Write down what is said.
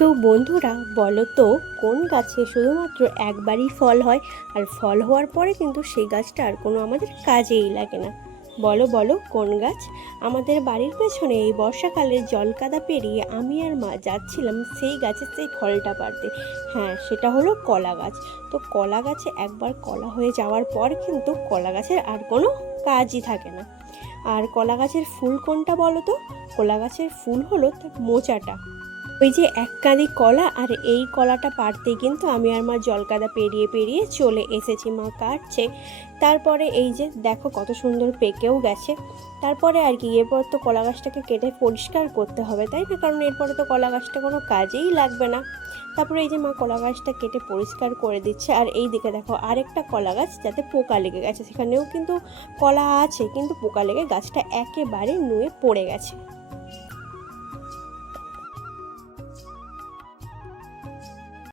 তো বন্ধুরা, বলো তো কোন গাছে শুধুমাত্র একবারই ফল হয়, আর ফল হওয়ার পরে কিন্তু সেই গাছটা আর কোনো আমাদের কাজেই লাগে না? বলো বলো কোন গাছ? আমাদের বাড়ির পেছনে এই বর্ষাকালে জলকাদা পেরিয়ে আমি আর মা যাচ্ছিলাম সেই গাছের সেই ফলটা পাড়তে। হ্যাঁ, সেটা হলো কলা গাছ। তো কলা গাছে একবার কলা হয়ে যাওয়ার পর কিন্তু কলা গাছের আর কোনো কাজই থাকে না। আর কলা গাছের ফুল কোনটা বলো তো? কলা গাছের ফুল হলো তার মোচাটা। ওই যে এক কাঁদি কলা, আর এই কলাটা পাড়তেই কিন্তু আমি আর মা জলকাদা পেরিয়ে পেরিয়ে চলে এসেছি। মা কাটছে, তারপরে এই যে দেখো কত সুন্দর পেকেও গেছে। তারপরে আর কি, এরপর তো কলা গাছটাকে কেটে পরিষ্কার করতে হবে, তাই না? কারণ এরপরে তো কলা গাছটা কোনো কাজেই লাগবে না। তারপরে এই যে মা কলা গাছটা কেটে পরিষ্কার করে দিচ্ছে, আর এই দিকে দেখো আরেকটা কলা গাছ যাতে পোকা লেগে গেছে, সেখানেও কিন্তু কলা আছে কিন্তু পোকা লেগে গাছটা একেবারে নুয়ে পড়ে গেছে।